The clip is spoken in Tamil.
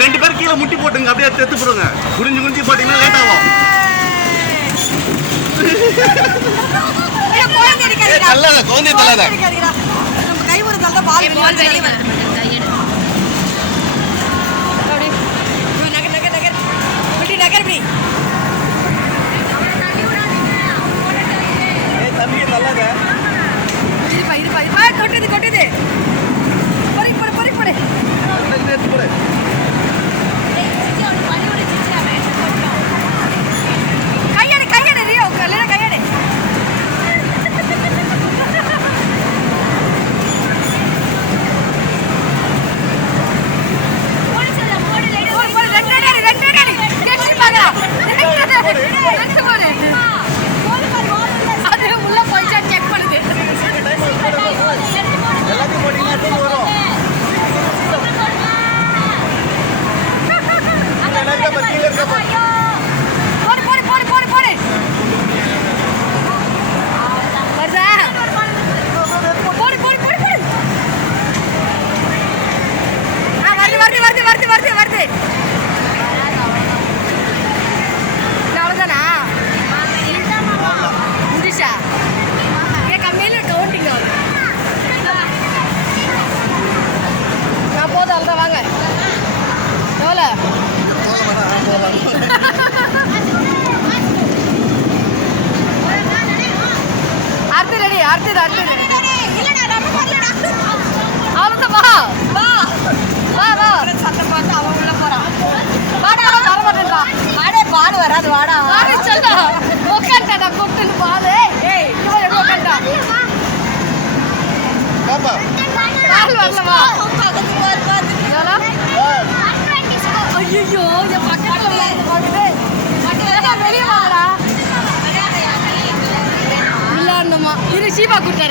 ரெண்டு பேரும் கீழே முட்டி போட்டுங்க, அப்படியே தெத்து போடுங்க. குடிஞ்சு குடிஞ்சு போட்டீங்கன்னா லேட் ஆகும். குழந்தை தள்ளாத. கை ஒரு தள்ள பால் வெளியே வர. நகர் நகர் நகர் இப்படி நகர் இப்படி. தம்பி தள்ளாத. இருப்பா இருப்பா இருப்பா. கொட்டுது கொட்டுது. பொறி பொறி பொறி பொறி. எடுத்து போடு. கையெடு கையெடு ரியோ கல்ல கையெடு. வராது வாடா உட்காண்டா கொட்டுன்னு பாலு உட்காண்டா பால் வரலவா ஐயோ என் பக்கத்துல வெளியே வாங்கடா விளையாடணுமா இது சீபா கூட்டாரு.